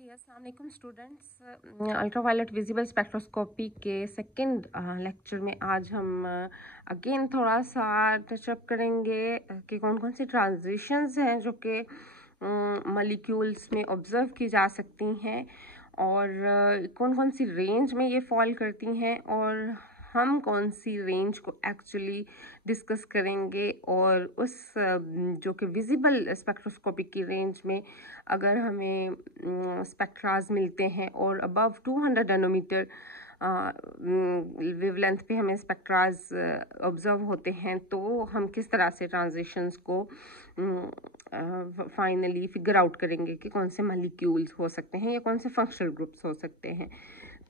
जी अस्सलाम वालेकुम students. Ultraviolet visible spectroscopy के सेकंड लेक्चर में आज हम अगेन थोड़ा सा टचअप करेंगे कि कौन कौन सी ट्रांजिशंस हैं जो कि मॉलिक्यूल्स में ऑब्जर्व की जा सकती हैं और कौन कौन सी रेंज में ये फॉल करती हैं और हम कौन सी रेंज को एक्चुअली डिस्कस करेंगे और उस जो कि विजिबल स्पेक्ट्रोस्कोपी की रेंज में अगर हमें स्पेक्ट्राज मिलते हैं और अबव 200 नैनोमीटर वेवलेंथ पे हमें स्पेक्ट्राज ऑब्जर्व होते हैं तो हम किस तरह से ट्रांजिशंस को फाइनली फिगर आउट करेंगे कि कौन से मॉलिक्यूल्स हो सकते हैं या कौन से फंक्शनल ग्रुप्स हो सकते हैं।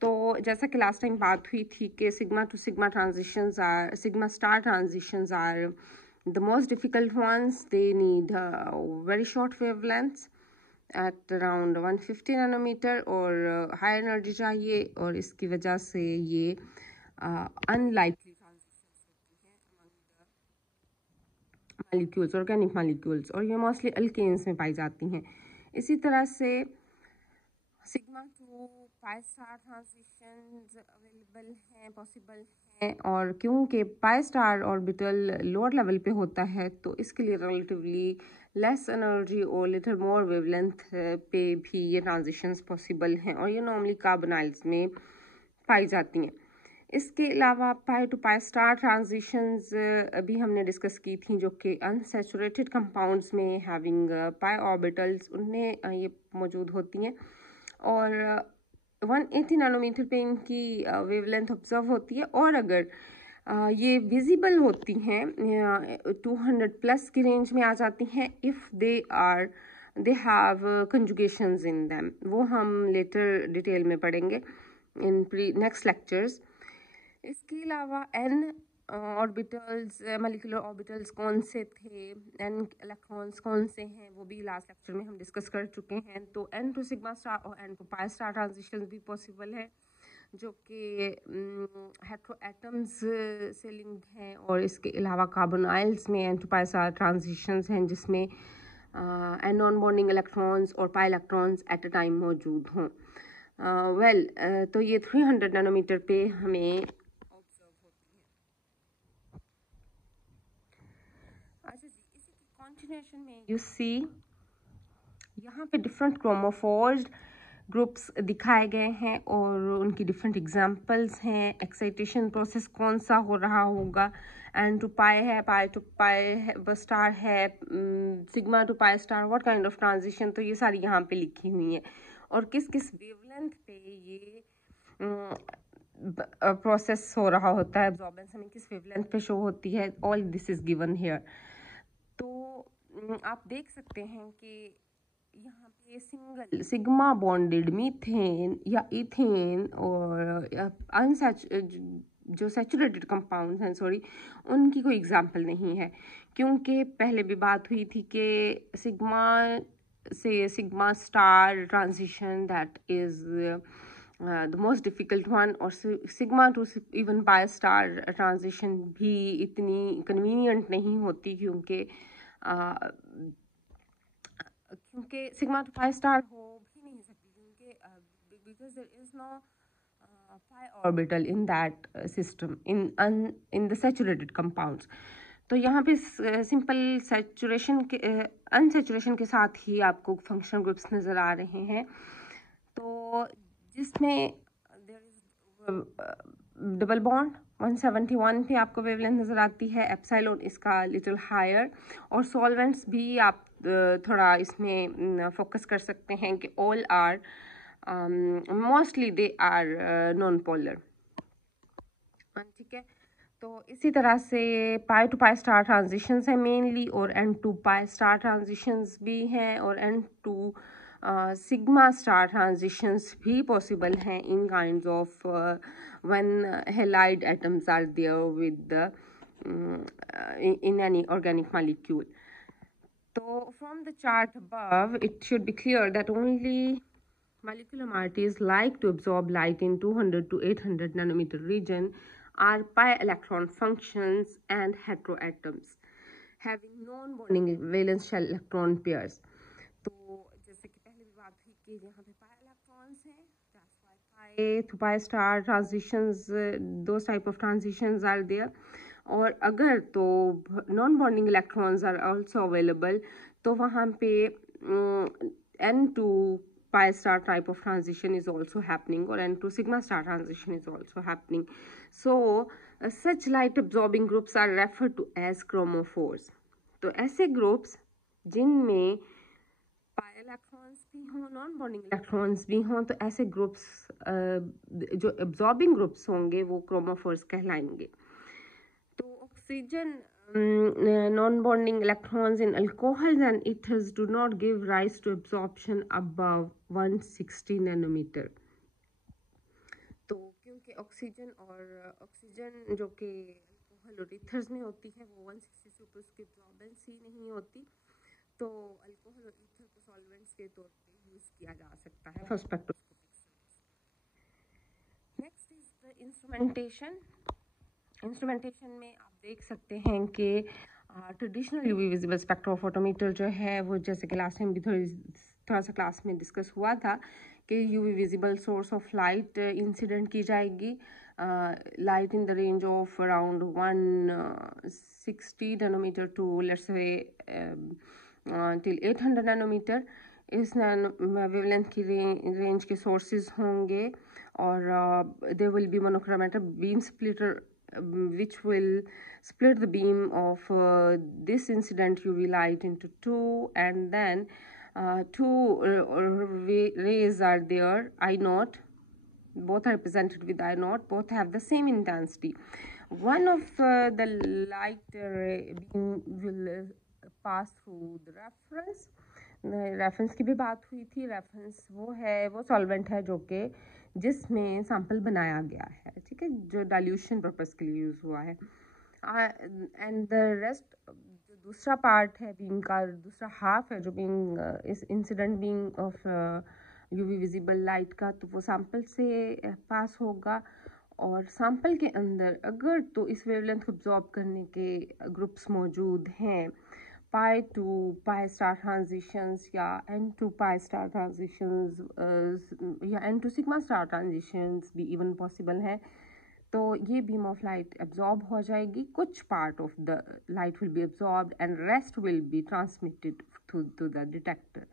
तो जैसा कि लास्ट टाइम बात हुई थी कि sigma to sigma transitions or sigma star transitions are the most difficult ones. They need very short wavelengths at around 150 nanometer और हाई एनर्जी चाहिए और इसकी वजह से ये अनलाइकली ट्रांजिशंस होती हैं among the molecules, organic molecules, और ये मोस्टली अल्केन्स में पाई जाती हैं। इसी तरह से sigma two pi star transitions available हैं, पॉसिबल हैं, और क्योंकि pi star orbital lower level पे होता है तो इसके लिए रिलेटिवली लेस एनर्जी और लिटिल मोर वेवलेंथ पे भी ये ट्रांजिशंस पॉसिबल हैं और ये नॉर्मली कार्बोनाइल्स में पाई जाती हैं। इसके अलावा पाई टू पाई स्टार ट्रांजिशंस अभी हमने डिस्कस की थी जो कि अनसैचुरेटेड कंपाउंड्स में हैविंग पाई ऑर्बिटल्स उनमें ये मौजूद होती हैं और 180 नैनोमीटर पे इनकी वेवलेंथ ऑब्जर्व होती है और अगर ये विजिबल होती हैं 200 प्लस की रेंज में आ जाती हैं if they have conjugations in them. वो हम लेटर डिटेल में पढ़ेंगे इन नेक्स्ट लेक्चर्स। इसके अलावा एन ऑर्बिटल्स, मॉलिक्यूलर ऑर्बिटल्स कौन से थे, एन इलेक्ट्रॉन्स कौन से हैं, वो भी लास्ट लेक्चर में हम डिस्कस कर चुके हैं। तो एन टू सिग्मा स्टार और n to pi star transitions भी पॉसिबल है जो कि हेटेरो एटम्स से लिंक्ड हैं और इसके अलावा कार्बोनाइल्स में n to pi star transitions हैं जिसमें एन नॉन बॉन्डिंग इलेक्ट्रॉन्स और pi electrons at a time मौजूद हों। तो ये 300 नैनोमीटर पे हमें ऑब्जर्व होती है। अच्छा जी, इसी की कंटिन्यूएशन में यू सी यहाँ पे डिफरेंट क्रोमोफोर्स ग्रुप्स दिखाए गए हैं और उनकी डिफरेंट एग्जांपल्स हैं। एक्साइटेशन प्रोसेस कौन सा हो रहा होगा, एन टू पाई है, पाई टू पाई स्टार है, sigma two pi star, what kind of transition, तो ये सारी यहाँ पे लिखी हुई है और किस किस वेवलेंथ पे ये प्रोसेस हो रहा होता है, एब्जॉर्बेंस हमें किस वेवलेंथ पे शो होती है, all this is given here. तो आप देख सकते हैं कि यहाँ पे सिंगल सिग्मा बॉन्डेड मीथेन या इथेन और जो सैचुरेटेड कंपाउंड्स हैं उनकी कोई एग्जांपल नहीं है क्योंकि पहले भी बात हुई थी कि सिग्मा से sigma star transition that is the most difficult one और sigma to even pi star transition भी इतनी कन्वीनियंट नहीं होती क्योंकि सिग्मा टू पाई स्टार हो भी नहीं सकती क्योंकि because there is no pi orbital in that system in the saturated compounds. तो यहाँ पे सिंपल सैचुरेशन के अनसैचुरेशन के साथ ही आपको फंक्शनल ग्रुप्स नज़र आ रहे हैं तो जिसमें देयर इज डबल बॉन्ड 171 पे आपको वेवलेंथ नज़र आती है, एप्सिलॉन इसका लिटिल हायर, और सॉल्वेंट्स भी आप थोड़ा इसमें फोकस कर सकते हैं कि all are mostly they are non polar. ठीक है, तो इसी तरह से pi to pi star transitions हैं मेनली और n to pi star transitions भी हैं और n to sigma star transitions भी पॉसिबल हैं in kinds of when halide atoms are there within any organic molecule. So from the chart above, it should be clear that only molecular moieties like to absorb light in 200 to 800 nanometer region are pi electron functions and heteroatoms having non-bonding valence shell electron pairs. तो जैसे कि पहले भी बात हुई कि यहाँ पे पाई इलेक्ट्रॉन्स हैं, pi to pi star transitions, those type of transitions are there. और अगर तो non bonding electrons are also available, तो वहाँ पे n to pi star type of transition is also happening, or n to sigma star transition is also happening. So such light absorbing groups are referred to as chromophores. तो ऐसे groups जिनमें pi electrons भी हों, non bonding electrons भी हों, तो ऐसे groups जो एब्जॉर्बिंग ग्रुप्स होंगे वो क्रोमोफोर्स कहलाएंगे. तो oxygen non-bonding electrons in alcohols and ethers do not give rise to absorption above 160 nanometer. तो क्योंकि ऑक्सीजन जो कि अल्कोहल और ईथर्स में होती है वो 160 से ऊपर उसकी एब्जॉर्बेंस ही नहीं होती, तो अल्कोहल और ईथर को सॉल्वेंट्स के तौर पे यूज़ किया जा सकता है for spectroscopic service. Next is the instrumentation. Instrumentation में आप देख सकते हैं कि ट्रेडिशनल यूवी विजिबल स्पेक्ट्रोफोटोमीटर जो है वो, जैसे कि लास्ट टाइम भी थोड़ा सा क्लास में डिस्कस हुआ था कि UV visible source of light incident की जाएगी, light in the range of around 160 nanometer to let's say till 800 nanometer. इस वेवलेंथ की रेंज के सोर्सेज होंगे, और there will be monochromatic beam splitter which will split the beam of this incident UV light into two, and then two rays are there, I naught, both are represented with I naught, both have the same intensity. One of the light beam will pass through the reference. Reference की भी बात हुई थी. Reference वो solvent है जो कि जिसमें सैंपल बनाया गया है, ठीक है, जो डाइल्यूशन पर्पस के लिए यूज़ हुआ है. एंड द रेस्ट, जो दूसरा पार्ट है बीम का, दूसरा हाफ है जो बीम इस incident beam of UV visible light का, तो वो सैंपल से पास होगा. और सैंपल के अंदर अगर तो इस वेवलेंथ को एब्जॉर्ब करने के ग्रुप्स मौजूद हैं, pi to pi star transitions या n to pi star transitions या n to sigma star transitions भी इवन पॉसिबल है, तो ये बीम ऑफ लाइट एब्जॉर्ब हो जाएगी. कुछ part of the light will be absorbed and rest will be transmitted to the detector.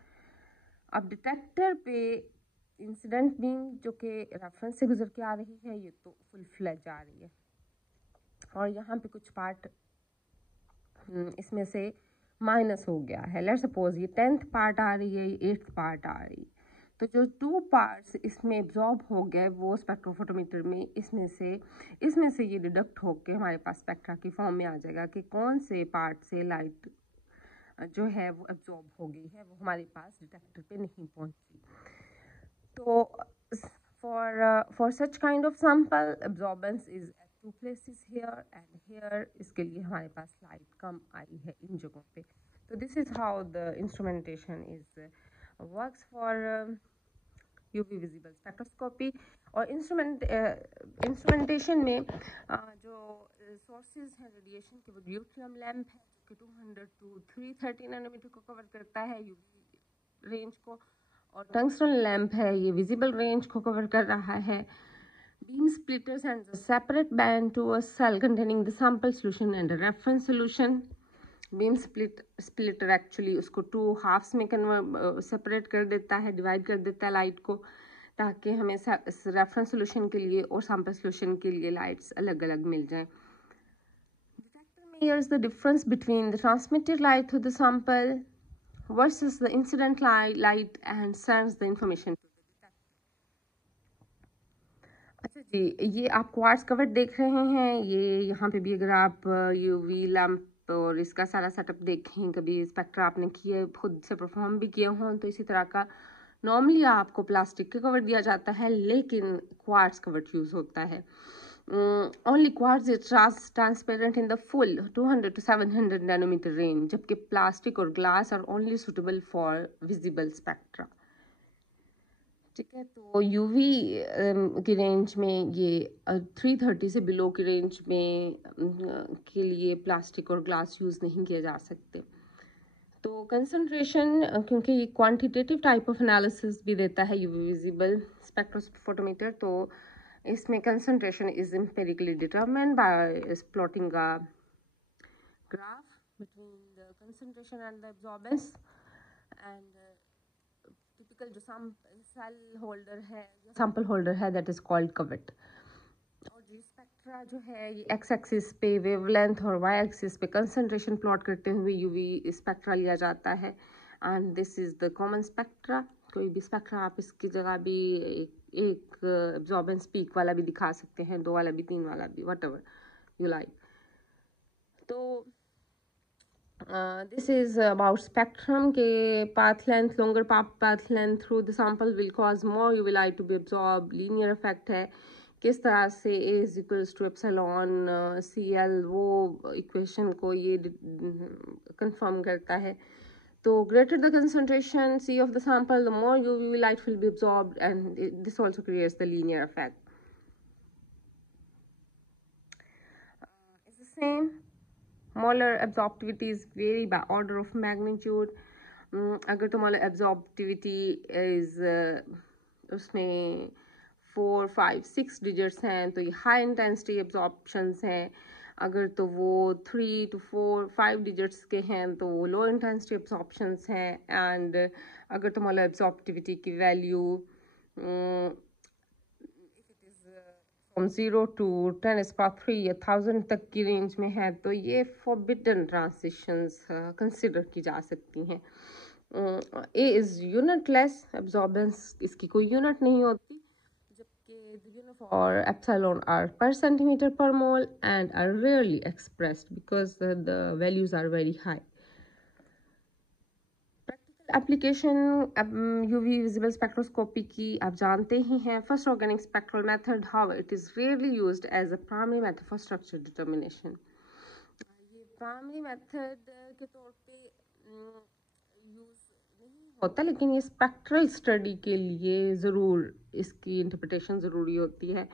अब detector पे इंसिडेंट बीम जो कि रेफरेंस से गुजर के आ रही है, ये तो फुल फ्लैज आ रही है, और यहाँ पे कुछ पार्ट इसमें से माइनस हो गया है. लेट्स सपोज ये 10th पार्ट आ रही है, ये 8th पार्ट आ रही, तो जो 2 पार्ट्स इसमें एब्जॉर्ब हो गए वो स्पेक्ट्रोफोटोमीटर में इसमें से ये डिडक्ट होके हमारे पास स्पेक्ट्रा की फॉर्म में आ जाएगा कि कौन से पार्ट से लाइट जो है वो एब्जॉर्ब हो गई है, वो हमारे पास डिटेक्टर पे नहीं पहुंची. तो for such kind of sample absorbance is two places here and here. इसके लिए हमारे पास लाइट कम आई है इन जगहों पे. तो this is how the instrumentation is works for UV visible spectroscopy. और इंस्ट्रूमेंटेशन में जो सोर्सेज हैं रेडिएशन के, वो ड्यूटेरियम लैम्प है जो कि 200 to 330 नैनोमीटर को कवर करता है यूवी रेंज को, और टंगस्टन लैम्प है, ये विजिबल रेंज को कवर कर रहा है. Beam splitter sends a separate band to a cell containing the sample solution and a reference solution. Beam splitter actually उसको 2 halves में सेपरेट कर देता है, डिवाइड कर देता है लाइट को, ताकि हमें रेफरेंस सोल्यूशन के लिए और सैम्पल सोल्यूशन के लिए लाइट्स अलग अलग मिल जाएं. Detector measures the difference between the transmitted light through the sample versus the incident light and sends the information. अच्छा जी, ये आप क्वार्ट्ज कवर्ड देख रहे हैं. ये यहाँ पे भी अगर आप यूवी लैम्प और इसका सारा सेटअप देखें, कभी स्पेक्ट्रा आपने किए, खुद से परफॉर्म भी किए हों, तो इसी तरह का नॉर्मली आपको प्लास्टिक का कवर दिया जाता है, लेकिन क्वार्ट्ज कवर्ड यूज़ होता है. Only quartz is transparent in the full 200 to 700 nanometer range, जबकि प्लास्टिक और glass are only suitable for visible spectra. ठीक है, तो यूवी की रेंज में ये 330 से बिलो की रेंज में के लिए प्लास्टिक और ग्लास यूज़ नहीं किए जा सकते. तो कंसंट्रेशन क्योंकि ये क्वांटिटेटिव टाइप ऑफ एनालिसिस भी देता है यूवी विजिबल स्पेक्ट्रोफोटोमीटर, तो इसमें concentration is empirically determined by plotting a graph between the concentration and the absorbance, and typical जो सेल होल्डर है, सैंपल होल्डर है, दैट इज कॉल्ड कवेट। और जी स्पेक्ट्रा जो है ये एक्स एक्सिस पे वेवलेंथ और वाई एक्सिस पे कंसंट्रेशन प्लॉट करते हुए यूवी स्पेक्ट्रा लिया जाता है, and this is the common spectra. कोई भी स्पेक्ट्रा आप इसकी जगह भी एक एब्जॉर्बेंस पीक वाला भी दिखा सकते हैं, 2 वाला भी, 3 वाला भी, वट एवर यू लाइक। तो this is about spectrum के path length, longer path length through the sample will cause more UV light to be absorbed, linear effect है, किस तरह से A is equals to epsilon CL वो equation को ये confirm करता है। तो greater the concentration C of the sample, the more UV light will be absorbed, and this also creates the linear effect. It's the same. Molar absorptivities vary by order of magnitude. अगर तो molar एब्जॉर्बिविटी is उसमें 4, 5, 6 digits हैं तो ये high intensity एब्जॉर्प्शंस हैं। अगर तो वो 3 to 4, 5 डिजिट्स के हैं तो वो लो इंटेंसिटी एब्जॉर्प्शंस हैं। एंड अगर तो मोलर एब्जॉर्बिविटी की वैल्यू फ्रॉम 0 to 10⁻³ या 1000 तक की रेंज में है तो ये फॉरबिडन ट्रांजिशंस कंसिडर की जा सकती हैं। ए इज़ यूनिटलेस एब्जॉर्बेंस, इसकी कोई यूनिट नहीं होती, जबकि the unit for epsilon are per centimeter per mole and are rarely expressed because the values are very high. Application UV visible spectroscopy की आप जानते ही हैं। First organic spectral method, how it is rarely used as a primary method for structure determination. ये primary method के तौर पे use नहीं होता, लेकिन ये स्पेक्ट्रल स्टडी के लिए ज़रूर इसकी इंटरप्रिटेशन ज़रूरी होती है।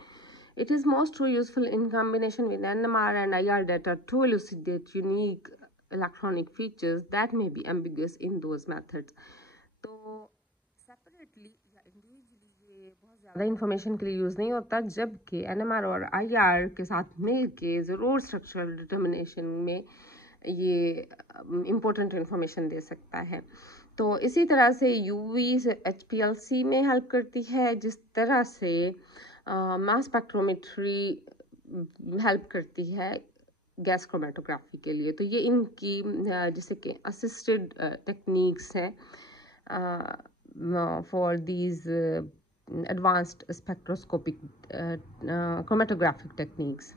It is most useful in combination with NMR and IR data to elucidate unique electronic features that may be ambiguous in those methods. तो सेपरेटली या इंडिविजुअली ये बहुत ज़्यादा इंफॉर्मेशन के लिए यूज़ नहीं होता, जबकि NMR और IR के साथ मिल के ज़रूर स्ट्रक्चरल डिटर्मिनेशन में ये इम्पोर्टेंट इंफॉर्मेशन दे सकता है। तो इसी तरह से यूवी HPLC में हेल्प करती है, जिस तरह से मास स्पेक्ट्रोमेट्री हेल्प करती है गैस क्रोमेटोग्राफी के लिए। तो ये इनकी जैसे कि असिस्टेड टेक्निक्स हैं for these advanced spectroscopic chromatographic techniques.